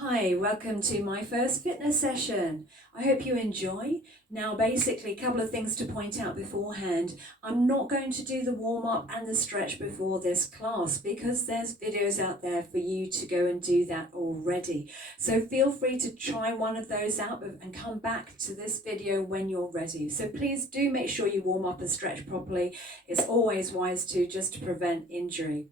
Hi, welcome to my first fitness session. I hope you enjoy. Now basically a couple of things to point out beforehand. I'm not going to do the warm-up and the stretch before this class because there's videos out there for you to go and do that already. So feel free to try one of those out and come back to this video when you're ready. So please do make sure you warm up and stretch properly. It's always wise to, just to prevent injury.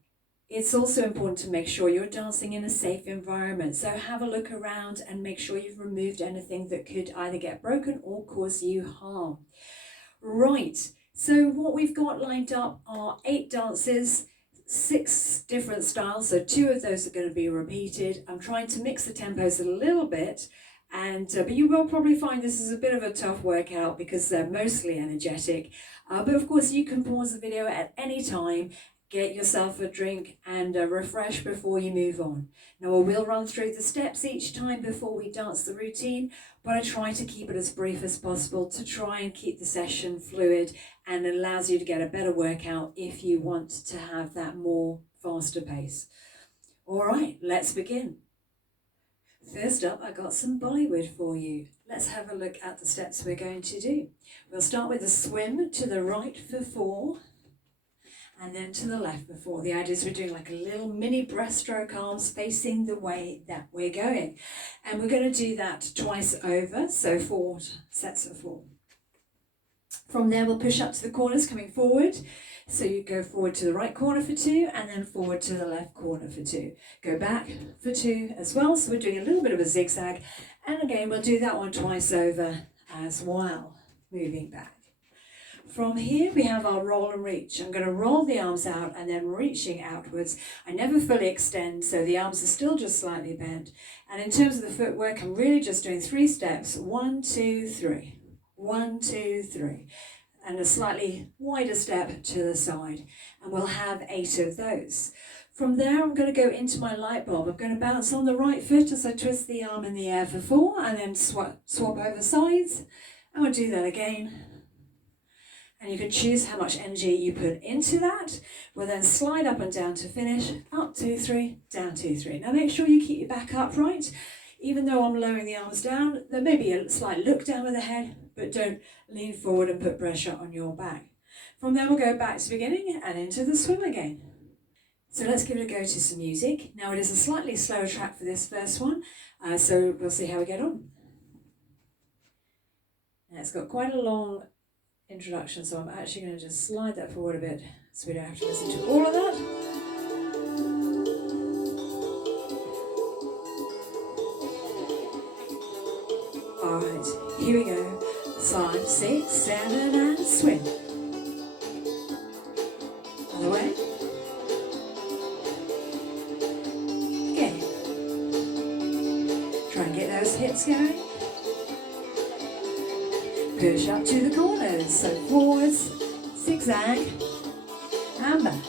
It's also important to make sure you're dancing in a safe environment. So have a look around and make sure you've removed anything that could either get broken or cause you harm. Right, so what we've got lined up are 8 dances, 6 different styles. So 2 of those are going to be repeated. I'm trying to mix the tempos a little bit. But you will probably find this is a bit of a tough workout because they're mostly energetic. But of course you can pause the video at any time, get yourself a drink and refresh before you move on. Now I will run through the steps each time before we dance the routine, but I try to keep it as brief as possible to try and keep the session fluid, and it allows you to get a better workout if you want to have that more faster pace. All right, let's begin. First up, I got some Bollywood for you. Let's have a look at the steps we're going to do. We'll start with a swim to the right for 4. And then to the left before. The idea is we're doing like a little mini breaststroke, arms facing the way that we're going. And we're going to do that twice over, so 4 sets of 4. From there we'll push up to the corners coming forward. So you go forward to the right corner for 2 and then forward to the left corner for 2. Go back for 2 as well. So we're doing a little bit of a zigzag. And again, we'll do that one twice over as well, moving back. From here we have our roll and reach. I'm going to roll the arms out and then reaching outwards. I never fully extend, so the arms are still just slightly bent. And in terms of the footwork, I'm really just doing 3 steps. 1, 2, 3. 1, 2, 3. And a slightly wider step to the side. And we'll have 8 of those. From there, I'm going to go into my light bulb. I'm going to bounce on the right foot as I twist the arm in the air for 4 and then swap over sides. And we'll do that again. And you can choose how much energy you put into that. We'll then slide up and down to finish. Up, 2, 3, down, 2, 3. Now make sure you keep your back upright. Even though I'm lowering the arms down, there may be a slight look down with the head, but don't lean forward and put pressure on your back. From there we'll go back to the beginning and into the swim again. So let's give it a go to some music. Now it is a slightly slower track for this first one, so we'll see how we get on. Now it's got quite a long introduction, so I'm actually going to just slide that forward a bit so we don't have to listen to all of that. Alright, here we go. 5, 6, 7 and swim. Other way. Again. Try and get those hips going. Push up to the corners, so forwards, zigzag, and back.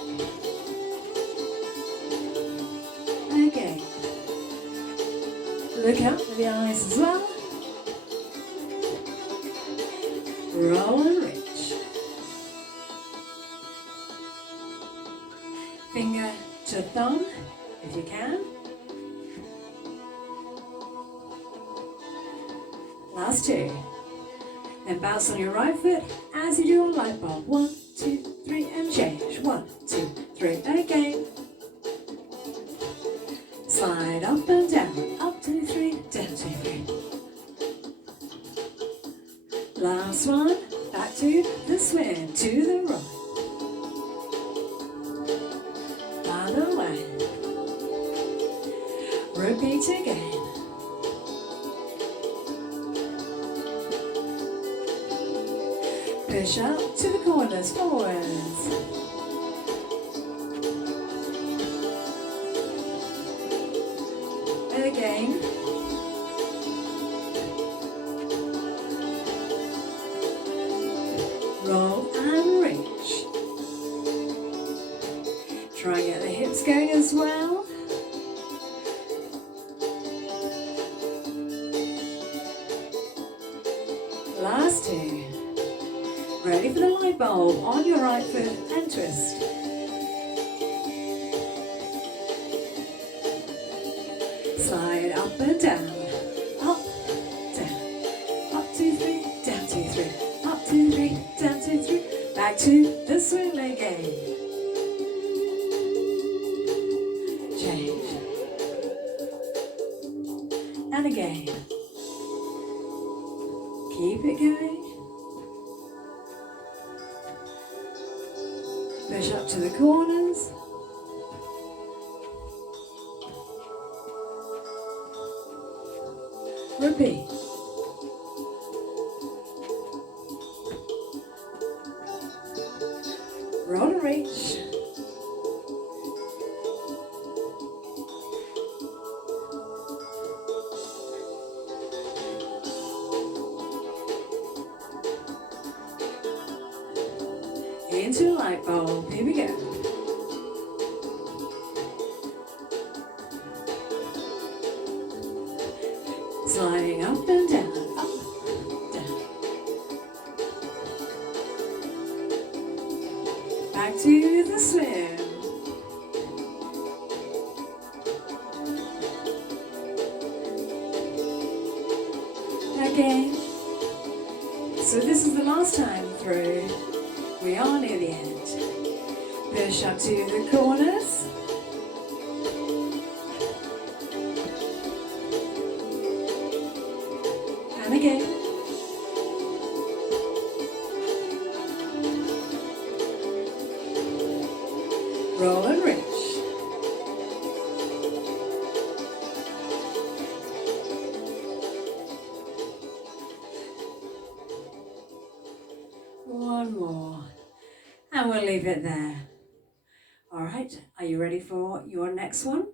Okay. Look up with the eyes as well. Roll and reach. Finger to thumb, if you can. Last 2. Then bounce on your right foot as you do on light bulb. 1, 2, 3, and change. 1, 2, 3, again. Slide up and down. Up, 2, 3, down, 2, 3. Last one. Back to the swim. To the right. Other way. Repeat again. Push up to the corners, forwards. Again. Roll and reach. Try and get the hips going as well. Last 2. Ready for the light bulb on your right foot and twist. Slide up and down. Up, down. Up, 2, 3, down, 2, 3. Up, 2, 3, down, 2, 3. Back to the swing again. Change. And again. Keep it going. Push up to the corners. Repeat. Roll and reach. Into a light bulb. Here we go. Sliding up and down, up, down. Back to the swim. Again. So this is the last time through. We are near the end. Push up to the corners. And again. Roll and reach. One more. And we'll leave it there. All right, are you ready for your next one?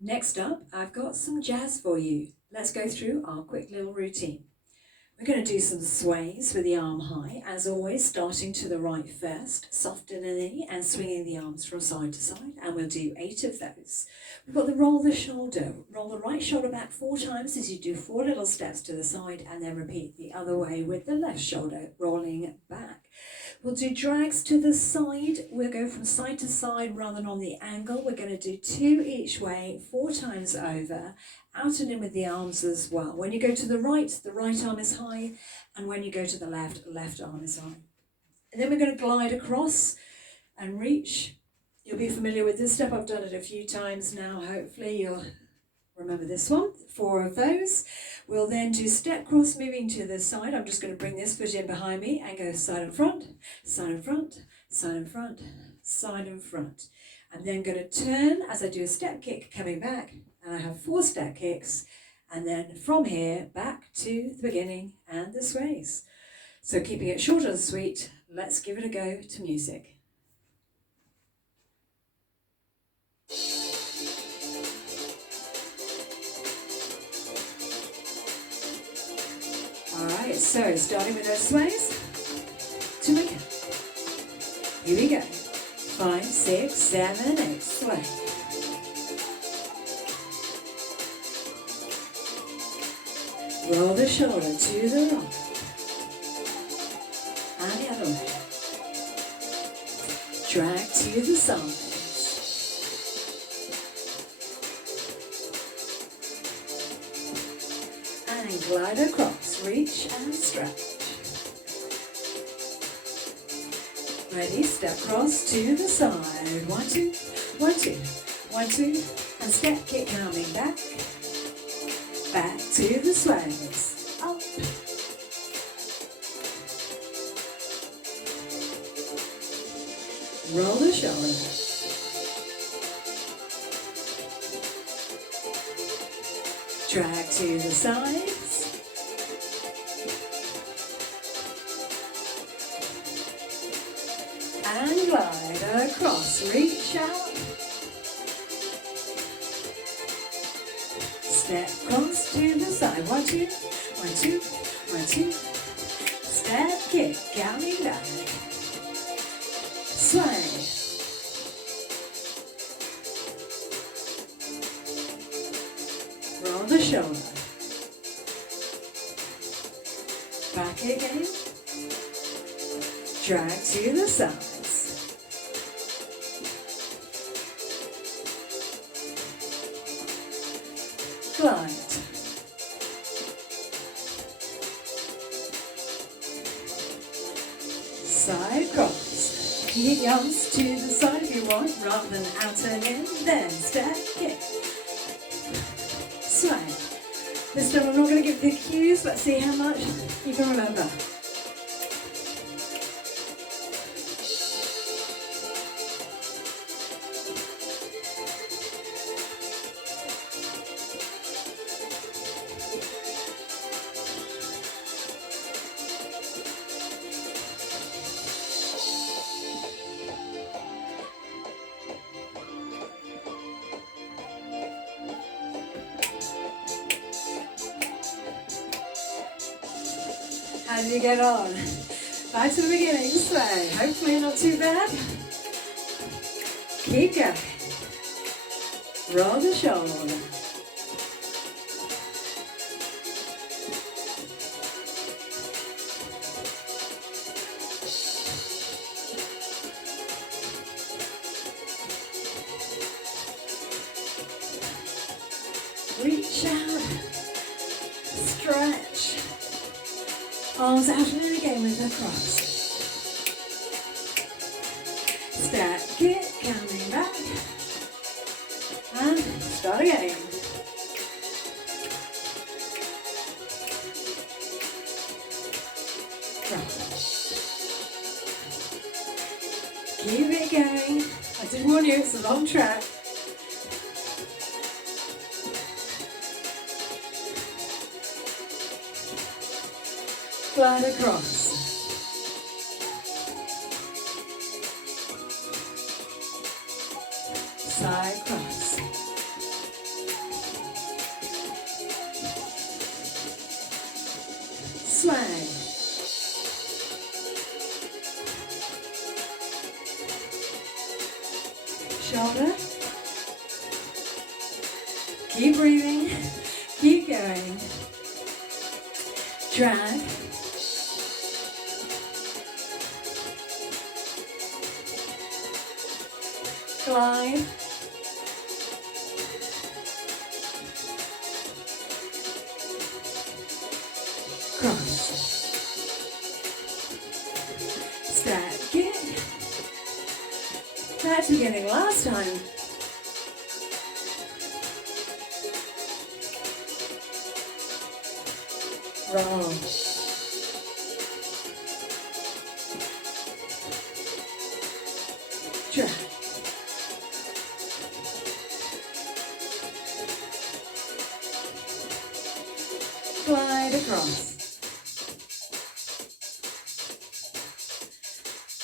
Next up, I've got some jazz for you. Let's go through our quick little routine. We're going to do some sways with the arm high, as always, starting to the right first, soft in the knee and swinging the arms from side to side, and we'll do 8 of those. We've got the roll the shoulder. Roll the right shoulder back 4 times as you do 4 little steps to the side, and then repeat the other way with the left shoulder rolling back. We'll do drags to the side. We'll go from side to side rather than on the angle. We're going to do 2 each way, 4 times over, out and in with the arms as well. When you go to the right arm is high, and when you go to the left arm is high. And then we're going to glide across and reach. You'll be familiar with this step. I've done it a few times now. Hopefully you'll remember this one. 4 of those. We'll then do step cross moving to the side. I'm just going to bring this foot in behind me and go side and front, side and front, side and front, side and front. I'm then going to turn as I do a step kick coming back, and I have 4 step kicks, and then from here back to the beginning and the sways. So keeping it short and sweet, let's give it a go to music. Alright, so starting with those sways, 2 again. Here we go. 5, 6, 7, 8, sway. Roll the shoulder to the right. And the other way. Drag to the sides. And glide across. Reach and stretch. Ready, step cross to the side. 1, 2, 1, 2, 1, 2, and step kick coming back. Back to the sways. Up. Roll the shoulder. Drag to the sides. And glide across, reach out. Step cross to the side. 1, 2, 1, 2, 1, 2. Step kick, coming back. Sway. Roll the shoulder. Back again. Drag to the sides. glide. Side cross. Keep your arms to the side if you want, rather than out and in. Then step, kick. Sway. This time I'm not going to give the cues. Let's see how much you can remember. How do you get on? Back to the beginning, sway. Hopefully not too bad. Keep going. Roll the shoulder. Reach out. Stretch. Arms out and in again with the cross. Step, kick, coming back. And start again. Cross. Keep it going. I did warn you, it's a long track. Glide across. Side cross. Sway. Shoulder. Keep breathing. Keep going. Drag. Glide. Cross. Step, kick. Back to beginning last time. Roll. Drag. Glide across.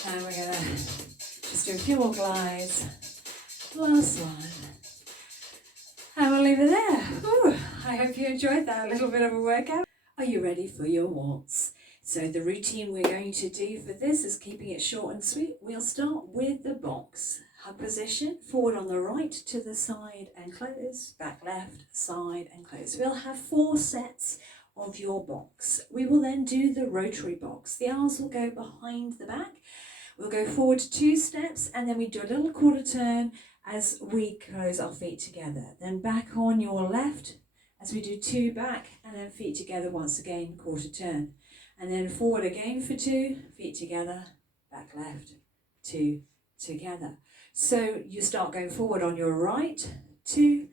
And we're going to just do a few more glides. Last one. And we'll leave it there. Whew. I hope you enjoyed that little bit of a workout. Are you ready for your waltz? So the routine we're going to do for this is keeping it short and sweet. We'll start with the box. Hug position, forward on the right to the side and close, back left, side and close. We'll have 4 sets of your box. We will then do the rotary box. The arms will go behind the back. We'll go forward 2 steps and then we do a little quarter turn as we close our feet together. Then back on your left as we do 2 back and then feet together once again, quarter turn. And then forward again for 2, feet together, back left, 2 together. So you start going forward on your right, 2,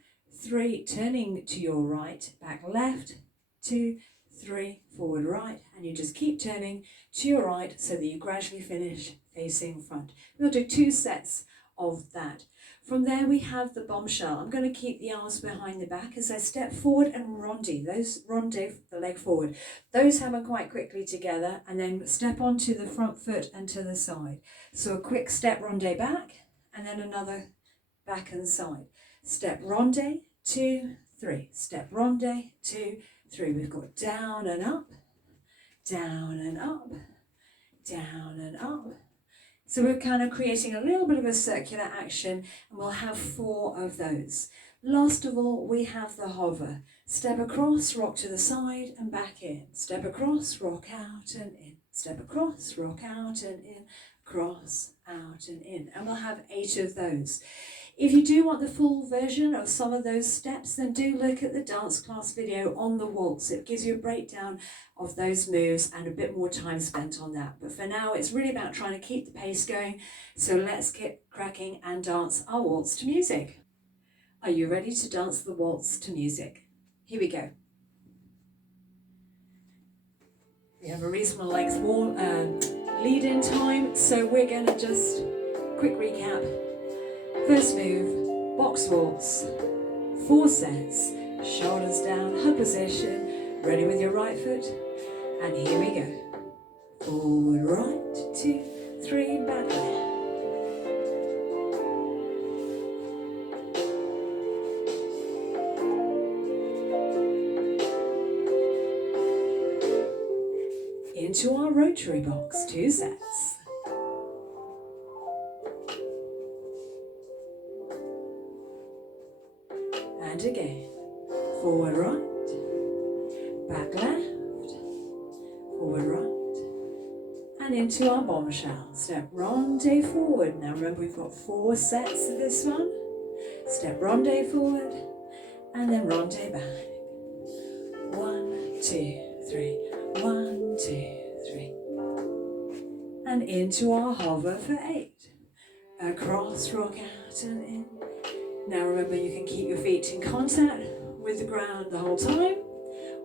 3, turning to your right, back left, 2, 3, forward right, and you just keep turning to your right so that you gradually finish facing front. We'll do 2 sets of that. From there we have the bombshell. I'm going to keep the arms behind the back as I step forward and ronde. Those ronde, the leg forward. Those happen quite quickly together and then step onto the front foot and to the side. So a quick step ronde back and then another back and side. Step ronde, 2, 3. Step ronde, 2, 3. We've got down and up, down and up, down and up. So we're kind of creating a little bit of a circular action and we'll have 4 of those. Last of all, we have the hover. Step across, rock to the side and back in. Step across, rock out and in. Step across, rock out and in. Cross, out and in. And we'll have 8 of those. If you do want the full version of some of those steps, then do look at the dance class video on the waltz. It gives you a breakdown of those moves and a bit more time spent on that. But for now, it's really about trying to keep the pace going. So let's get cracking and dance our waltz to music. Are you ready to dance the waltz to music? Here we go. We have a reasonable length lead-in time, so we're going to just quick recap. First move, box waltz, 4 sets, shoulders down, hug position, ready with your right foot, and here we go. Forward right, 2, 3, back left. Into our rotary box, 2 sets. And again, forward right, back left, forward right, and into our bombshell. Step ronde forward. Now remember we've got 4 sets of this one. Step ronde forward, and then ronde back. 1, 2, 3, 1, 2, 3. And into our hover for 8. Across, rock out and in. Now remember you can keep your feet in contact with the ground the whole time,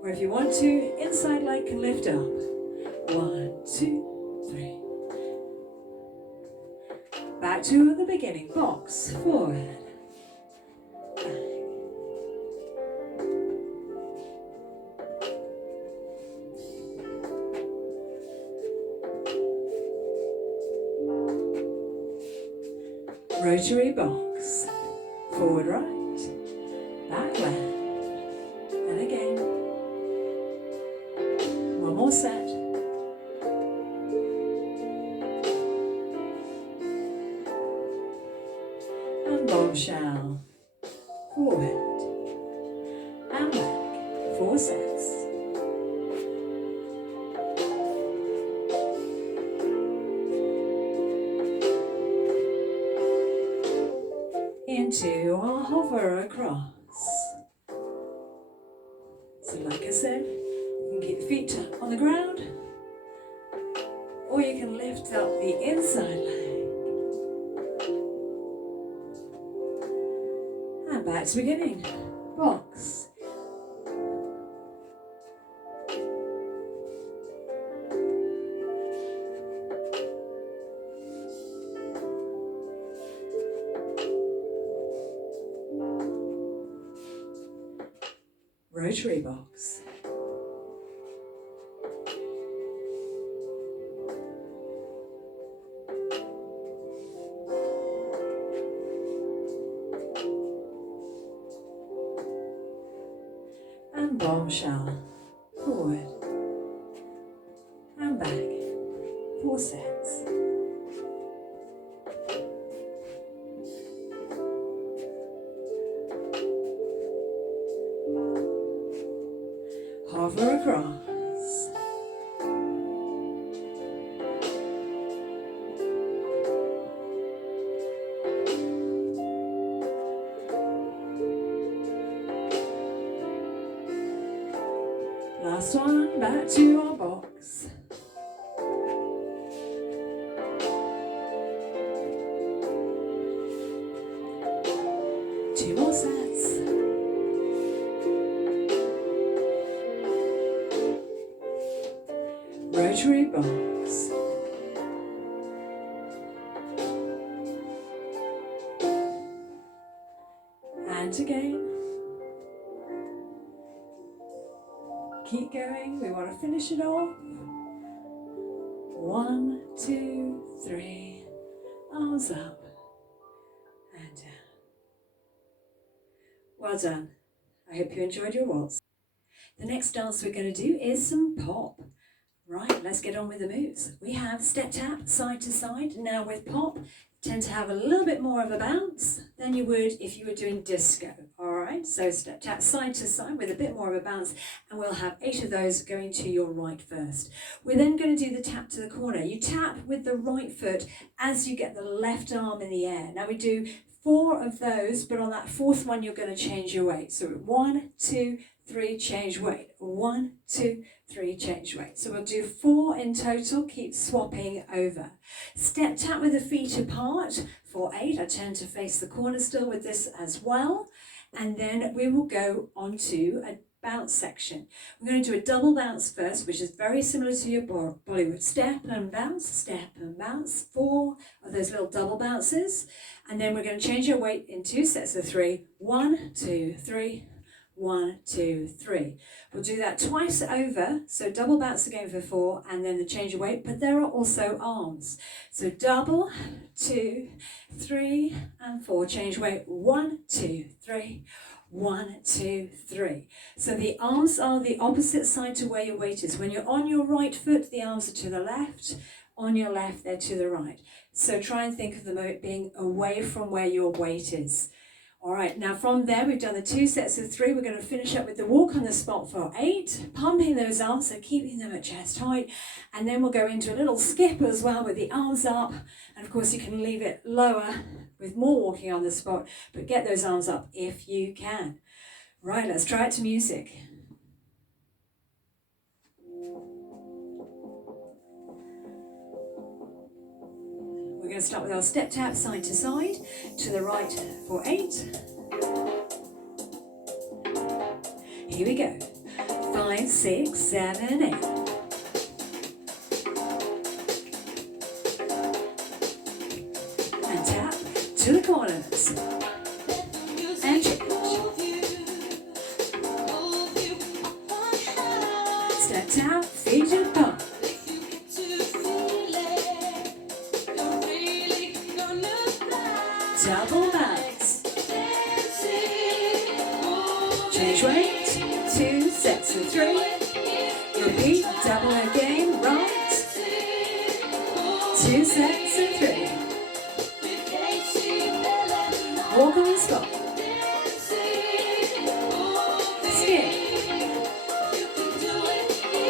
or if you want to, inside leg can lift up. 1, 2, 3. Back to the beginning. Box, forward, back. Rotary box. Forward right, back left, and again. One more set. And bombshell. Forward and back. 4 sets. Into our hover across. So like I said, you can keep the feet on the ground, or you can lift up the inside leg. And back to beginning. Box. Rotary box. And bombshell. Forward and back. 4 sets. Hover across. Last one, back to our box. Two more sets. Rotary box. And again. Keep going. We want to finish it off. 1, 2, 3. Arms up and down. Well done. I hope you enjoyed your waltz. The next dance we're going to do is some pop. Right, let's get on with the moves. We have step tap, side to side. Now with pop, tend to have a little bit more of a bounce than you would if you were doing disco. All right, so step tap side to side with a bit more of a bounce, and we'll have 8 of those going to your right first. We're then going to do the tap to the corner. You tap with the right foot as you get the left arm in the air. Now we do 4 of those, but on that 4th one, you're going to change your weight. So 1, 2, 3, change weight. 1, 2, 3, change weight. So we'll do 4 in total, keep swapping over. Step tap with the feet apart for 8. I turn to face the corner still with this as well. And then we will go on to a bounce section. We're going to do a double bounce first, which is very similar to your Bollywood. Step and bounce, 4 of those little double bounces. And then we're going to change our weight in 2 sets of 3. 1, 2, 3, 1, 2, 3. We'll do that twice over, so double bounce again for 4, and then the change of weight, but there are also arms. So double, 2, 3, and 4, change weight, 1, 2, 3, 1, 2, 3. So the arms are the opposite side to where your weight is. When you're on your right foot, the arms are to the left. On your left, they're to the right. So try and think of them being away from where your weight is. All right, now from there, we've done the 2 sets of 3. We're going to finish up with the walk on the spot for 8, pumping those arms, so keeping them at chest height. And then we'll go into a little skip as well with the arms up. And of course, you can leave it lower with more walking on the spot, but get those arms up if you can. Right, let's try it to music. We're going to start with our step tap side to side, to the right for 8. Here we go. 5, 6, 7, 8. And tap to the corners. And change. Step tap, feet apart. Double bounce. Change weight. 2 sets of 3. Repeat. Double again. Right. 2 sets of 3. Walk on the spot. Skip.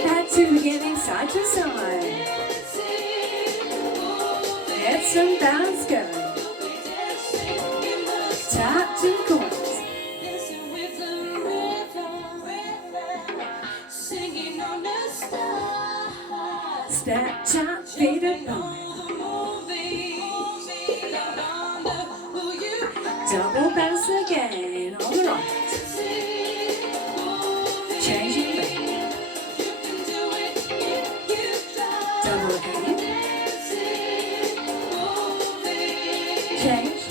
Back to beginning, side to side. Get some bounce going. Tap to the corners. Step, tap, feet apart. Double bounce again on the right. Changing weight. Double again. Change.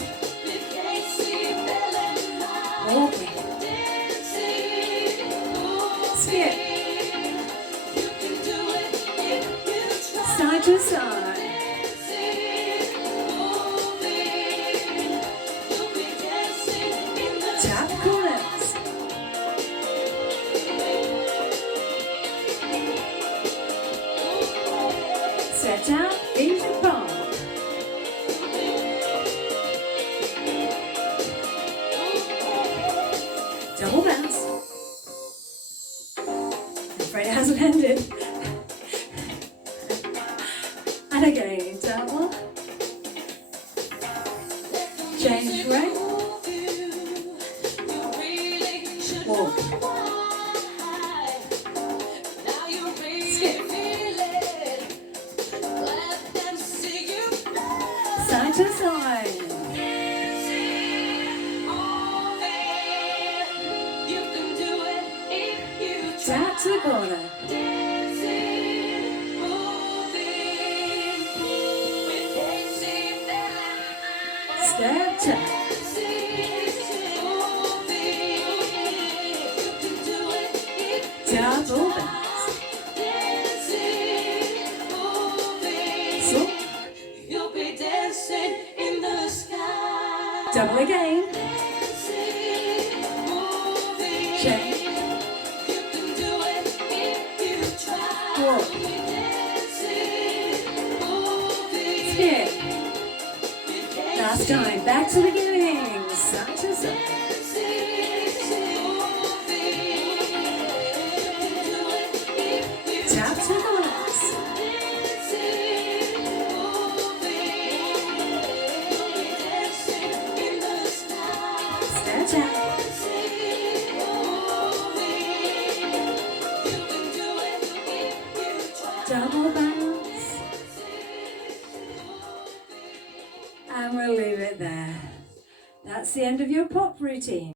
Walking. Skip. Side to side. Tap corners. Set out, feet apart. Double bounce. I'm afraid it hasn't ended. And again, double. Change weight. Walk. Skip. Side to side. Tap to the corner. Step tap. Double bounce. So. Double again. Change. Walk. Skip. Last time, back to the beginning. Side to side. Tap to the corners. double bounce, and we'll leave it there. That's the end of your pop routine.